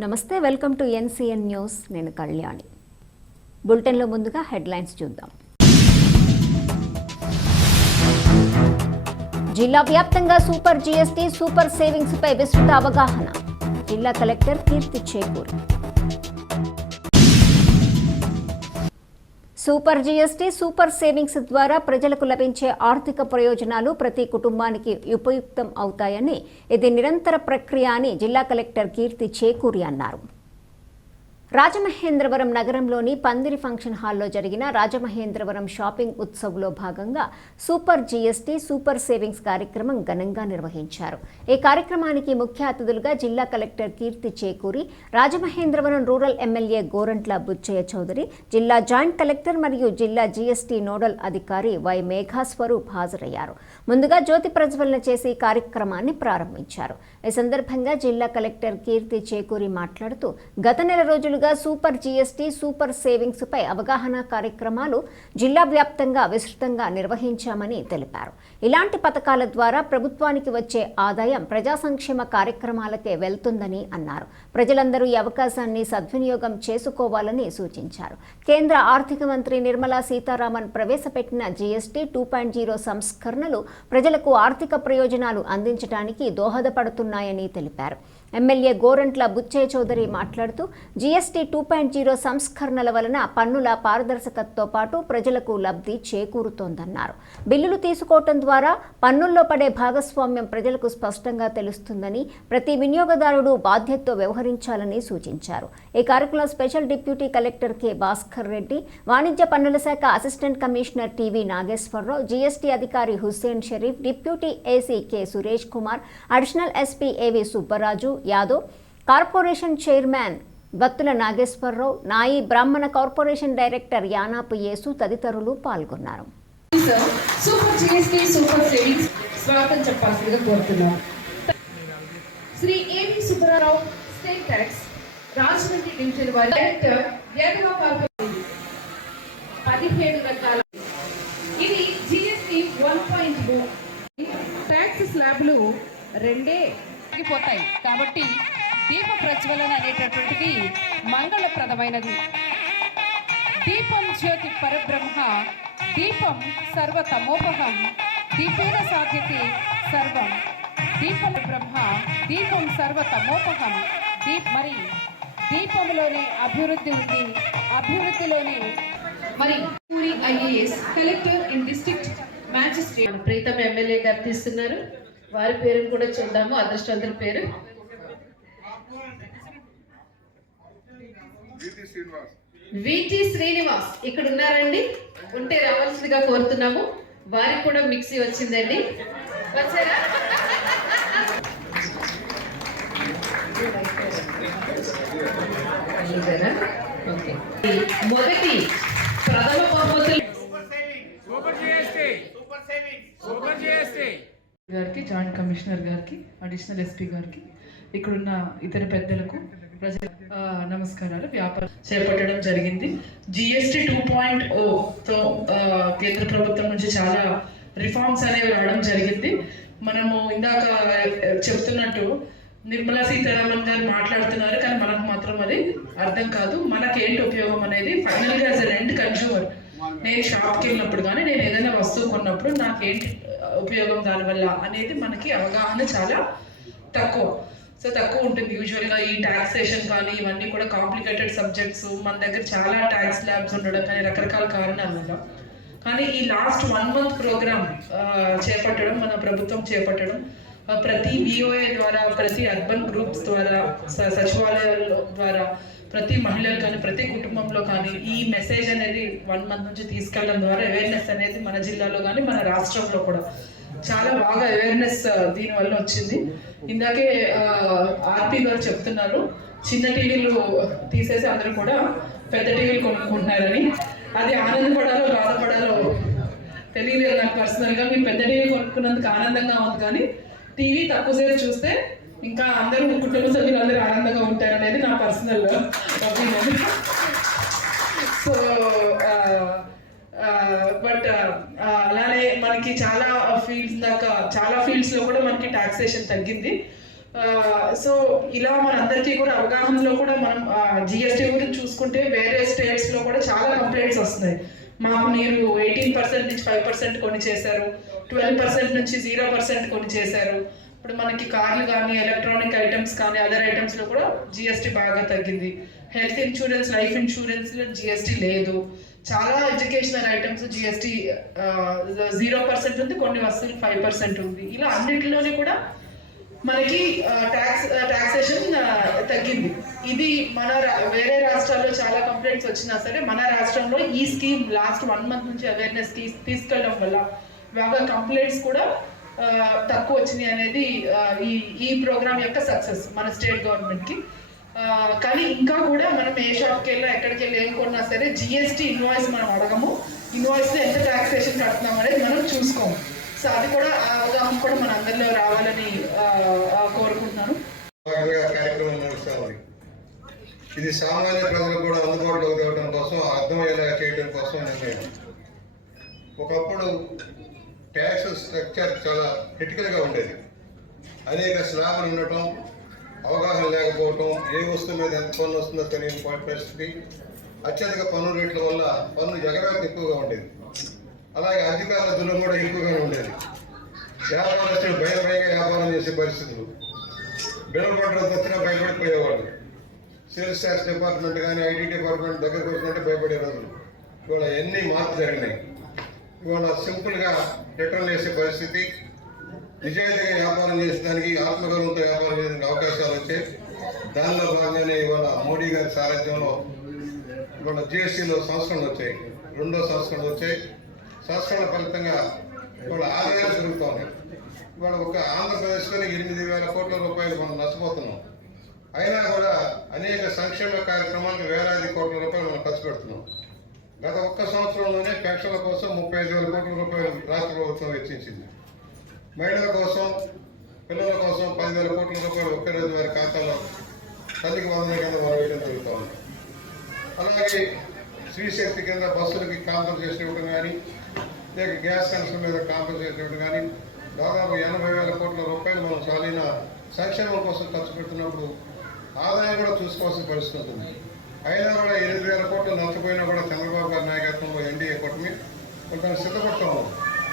నమస్తే welcome to NCN news. నేను కళ్యాణి. బులెటిన్లో ముందుగా హెడ్లైన్స్ చూద్దాం. జిల్లా వ్యాప్తంగా సూపర్ జీఎస్టీ సూపర్ సేవింగ్స్ పై విస్తృత అవగాహన. జిల్లా collector Keerthi Chekuru. Super GST super savings ద్వారా ప్రజలకు లభించే ఆర్థిక ప్రయోజనాలు ప్రతి కుటుంబానికి ఉపయుక్తం అవుతాయని ఇది నిరంతర ప్రక్రియ అని జిల్లా కలెక్టర్ కీర్తి చేకూరి అన్నారు. రాజమహేంద్రవరం నగరంలోని పందిరి ఫంక్షన్ హాల్లో జరిగిన రాజమహేంద్రవరం షాపింగ్ ఉత్సవ్లో భాగంగా సూపర్ జీఎస్టీ సూపర్ సేవింగ్స్ కార్యక్రమం ఘనంగా నిర్వహించారు. ఈ కార్యక్రమానికి ముఖ్య అతిథులుగా జిల్లా collector Keerthi Chekuri Rajamahendravaram rural MLA Gorantla Butchaiah Chowdary జిల్లా జాయింట్ కలెక్టర్ మరియు జిల్లా జీఎస్టీ నోడల్ అధికారి వై మేఘాస్వరూప్ హాజరయ్యారు. ముందుగా జ్యోతి ప్రజ్వలన చేసి ఈ కార్యక్రమాన్ని ప్రారంభించారు. ఈ సందర్భంగా జిల్లా కలెక్టర్ కీర్తి చేకూరి మాట్లాడుతూ గత నెల వీలుగా సూపర్ జీఎస్టీ సూపర్ సేవింగ్స్ పై అవగాహన కార్యక్రమాలు జిల్లా వ్యాప్తంగా విస్తృతంగా నిర్వహించామని తెలిపారు. ఇలాంటి పథకాల ద్వారా ప్రభుత్వానికి వచ్చే ఆదాయం ప్రజా సంక్షేమ కార్యక్రమాలకే వెళ్తుందని అన్నారు. ప్రజలందరూ ఈ అవకాశాన్ని సద్వినియోగం చేసుకోవాలని సూచించారు. కేంద్ర ఆర్థిక మంత్రి నిర్మలా సీతారామన్ ప్రవేశపెట్టిన జీఎస్టీ టూ పాయింట్ జీరో సంస్కరణలు ప్రజలకు ఆర్థిక ప్రయోజనాలు అందించడానికి దోహదపడుతున్నాయని తెలిపారు. ఎమ్మెల్యే గోరంట్ల బుచ్చయ్య చౌదరి మాట్లాడుతూ జీఎస్టీ టూ పాయింట్ జీరో సంస్కరణల వలన పన్నుల పారదర్శకతతో పాటు ప్రజలకు లబ్ధి చేకూరుతోందన్నారు. బిల్లులు తీసుకోవటం ద్వారా పన్నుల్లో పడే భాగస్వామ్యం ప్రజలకు స్పష్టంగా తెలుస్తుందని ప్రతి వినియోగదారుడు బాధ్యతతో వ్యవహరించాలని సూచించారు. ఈ కార్యక్రమంలో special deputy collector K Bhaskar Reddy వాణిజ్య పన్నుల శాఖ assistant commissioner TV Nageswararao GST అధికారి Hussain Sharif deputy AC K Suresh Kumar additional SP AV Subbaraju Yadav corporation chairman Battula Nageswararao Nayi Brahmana corporation director Yanapu యేసు తదితరులు పాల్గొన్నారు. Super GST super savings స్వాగతం చెప్పాల్సిందిగా Shri A V Subbarao state tax Rajahmundry division వారి director corporation. పదిహేడు రకాల. ఇది GST one point tax స్లాబ్లు రెండే పోతాయి కాబట్టి దీప ప్రజ్వలన అనేటటువంటిది మంగళప్రదమైనది. దీపం జ్యోతి పరబ్రహ్మ దీపం సర్వతమోపహం దీపేన సాధ్యతే సర్వం. దీపం బ్రహ్మ దీపం సర్వతమోపహం. దీప్ మరి దీపంలోనే అభివృద్ధి ఉంది. అభివృద్ధిలోనే మరి IAS collector in district magistrate. Preetham MLA గారు తీస్తున్నారు. వారి పేరును కూడా చూద్దాము. అదృష్టవంతుల పేరు. విటి శ్రీనివాస్. ఇక్కడ ఉన్నారండి ఉంటే రావాల్సిందిగా కోరుతున్నాము. వారికి కూడా మిక్సీ వచ్చిందండి. వచ్చారా? ఓకే. మొదటి ప్రథమ బహుమతులు. సూపర్ జిఎస్టీ సూపర్ జిఎస్టీ గారికి జాయింట్ కమిషనర్ గారికి అడిషనల్ ఎస్పీ గారికి ఇక్కడున్న ఇతర పెద్దలకు ప్రజల నమస్కారాలు. వ్యాపారం చేపట్టడం జరిగింది. జిఎస్టి టూ పాయింట్ ఓతో కేంద్ర ప్రభుత్వం నుంచి చాలా రిఫార్మ్స్ అనేవి రావడం జరిగింది. మనము ఇందాక చెప్తున్నట్టు నిర్మలా సీతారామన్ గారు మాట్లాడుతున్నారు కానీ మనకు మాత్రం అది అర్థం కాదు. మనకేంటి ఉపయోగం అనేది? ఫైనల్గా యాజ్ ఎండ్ కన్జ్యూమర్ నేను షాప్కి వెళ్ళినప్పుడు కానీ నేను ఏదైనా వస్తువు కొన్నప్పుడు నాకేంటి ఉపయోగం దానివల్ల అనేది మనకి అవగాహన చాలా తక్కువ. సో తక్కువ ఉంటుంది. యూజువల్గా ఈ టాక్సేషన్ కానీ ఇవన్నీ కూడా కాంప్లికేటెడ్ సబ్జెక్ట్స్ మన దగ్గర చాలా ట్యాక్స్ ల్యాబ్స్ ఉండడం కానీ రకరకాల కారణాల వల్ల. కానీ ఈ లాస్ట్ వన్ మంత్ ప్రోగ్రామ్ చేపట్టడం మన ప్రభుత్వం చేపట్టడం ప్రతి బిఓఏ ద్వారా ప్రతి అర్బన్ గ్రూప్స్ ద్వారా స- సచివాలయాల ద్వారా ప్రతి మహిళలు కానీ ప్రతి కుటుంబంలో కానీ ఈ మెసేజ్ అనేది వన్ మంత్ నుంచి తీసుకెళ్ళడం ద్వారా అవేర్నెస్ అనేది మన జిల్లాలో కానీ మన రాష్ట్రంలో కూడా చాలా బాగా అవేర్నెస్ uh, దీనివల్ల వచ్చింది. ఇందాకే uh, ఆర్పి గారు చెప్తున్నారు చిన్న టీవీలు తీసేసి అందరూ కూడా పెద్ద టీవీలు కొనుక్కుంటున్నారని. అది ఆనందపడాలో బాధపడాలో తెలియలేదు నాకు పర్సనల్గా మీరు పెద్ద టీవీ కొనుక్కున్నందుకు ఆనందంగా ఉంది కానీ టీవీ తక్కువసేపు చూస్తే ఇంకా అందరూ కుటుంబ సభ్యులు అందరూ ఆనందంగా ఉంటారు అనేది నా పర్సనల్ ఒపీనియన్ సో బట్ అలానే మనకి చాలా ఫీల్డ్స్ దాకా చాలా ఫీల్డ్స్లో కూడా మనకి టాక్సేషన్ తగ్గింది. సో ఇలా మనందరికీ కూడా అవగాహనలో కూడా మనం జిఎస్టీ గురించి చూసుకుంటే వేరే స్టేట్స్లో కూడా చాలా కంప్లైంట్స్ వస్తున్నాయి. మాకు మీరు ఎయిటీన్ పర్సెంట్ నుంచి ఫైవ్ పర్సెంట్ కొని చేశారు ట్వెల్వ్ పర్సెంట్ నుంచి జీరో పర్సెంట్ కొని చేశారు. ఇప్పుడు మనకి కార్లు కానీ ఎలక్ట్రానిక్ ఐటమ్స్ కానీ అదర్ ఐటమ్స్లో కూడా జిఎస్టీ బాగా తగ్గింది. Health insurance life insurance GST లేదు. చాలా educational items GST zero percent ఉంది కొన్ని వస్తువులు ఫైవ్ పర్సెంట్ ఉంది. ఇలా అన్నిటిలోనే కూడా మనకి ట్యాక్స్ టాక్సేషన్ తగ్గింది. ఇది మన రా- వేరే రాష్ట్రాల్లో చాలా కంప్లైంట్స్ వచ్చినా సరే మన రాష్ట్రంలో ఈ స్కీమ్ లాస్ట్ వన్ మంత్ నుంచి అవేర్నెస్ తీసుకెళ్ళడం వల్ల బాగా కంప్లైంట్స్ కూడా తక్కువ వచ్చినాయి అనేది ఈ ఈ ప్రోగ్రామ్ యొక్క సక్సెస్ మన స్టేట్ గవర్నమెంట్కి. కానీ ఇంకా కూడా మనం ఏ షాప్కి వెళ్ళినా ఎక్కడికి వెళ్ళి ఏం కొన్నా సరే జిఎస్టీ ఇన్వాయిస్ మనం అడగము. ఇన్వాయిస్లో ఎంత ట్యాక్సేషన్ కడుతున్నాం అనేది మనం చూసుకోము. సో అది కూడా ఆ అవగాహన కూడా మన అందరిలో రావాలని కోరుకుంటున్నాను. ఇది సామాన్య ప్రజలకు కూడా అందుబాటులోకి తేవడం కోసం అర్థమయ్యేలా చేయడం కోసం నిర్ణయం. ఒకప్పుడు ట్యాక్స్ స్ట్రక్చర్ చాలా క్రిటికల్గా ఉండేది. అనేక స్లాబులు ఉండటం అవగాహన లేకపోవటం ఏ వస్తువు మీద ఎంత పన్ను వస్తుందో తెలియని పరిస్థితి అత్యధిక పన్ను రేట్ల వల్ల పన్ను ఎగవేత ఎక్కువగా ఉండేది. అలాగే అధికారుల దురం కూడా ఎక్కువగానే ఉండేది. వ్యాపారస్తులు భయం వ్యాపారం చేసే పరిస్థితులు. బిల్లు వచ్చినా భయపడిపోయేవాళ్ళు. సేల్స్ ట్యాక్స్ డిపార్ట్మెంట్ కానీ ఐటీ డిపార్ట్మెంట్ దగ్గరకు వచ్చినట్టే భయపడే రోజులు. ఇవాళ ఎన్ని మార్పులు జరిగినాయి. ఇవాళ సింపుల్గా రిటర్న్ వేసే పరిస్థితి. నిజాయితీగా వ్యాపారం చేసేదానికి ఆత్మగౌరవంతో వ్యాపారం చేయడానికి అవకాశాలు వచ్చాయి. దానిలో భాగంగానే ఇవాళ మోడీ గారి సారథ్యంలో ఇవాళ జిఎస్టీలో సంస్కరణలు వచ్చాయి. రెండో సంస్కరణలు వచ్చాయి. సంస్కరణ ఫలితంగా ఇవాళ ఆదాయాలు పెరుగుతూ ఉన్నాయి. ఇవాళ ఒక ఆంధ్రప్రదేశ్లోనే ఎనిమిది వేల కోట్ల రూపాయలు మనం నష్టపోతున్నాం. అయినా కూడా అనేక సంక్షేమ కార్యక్రమాలకు వేలాది కోట్ల రూపాయలు మనం ఖర్చు పెడుతున్నాం. గత ఒక్క సంవత్సరంలోనే పెన్షన్ల కోసం ముప్పై ఐదు వేల కోట్ల రూపాయలు రాష్ట్ర ప్రభుత్వం వెచ్చించింది. మహిళల కోసం పిల్లల కోసం పదివేల కోట్ల రూపాయలు ఒకే రోజు వారి ఖాతాలో తల్లికి వందల కింద వారు వేయడం జరుగుతూ ఉంది. అలాగే శ్రీశక్తి కింద బస్సులకి కాంపన్సేషన్ ఇవ్వడం కానీ లేక గ్యాస్ కనెక్షన్ మీద కాంపన్సేషన్ ఇవ్వడం కానీ దాదాపు ఎనభై వేల కోట్ల రూపాయలు మనం చాలిన సంక్షేమం కోసం ఖర్చు పెడుతున్నప్పుడు ఆదాయం కూడా చూసుకోవాల్సిన పరిస్థితి ఉంటుంది. అయినా కూడా ఎనిమిది వేల కోట్లు నష్టపోయినా కూడా చంద్రబాబు గారి నాయకత్వంలో ఎన్డీఏ కూటమి కొంత సిద్ధపడతా ఉన్నాం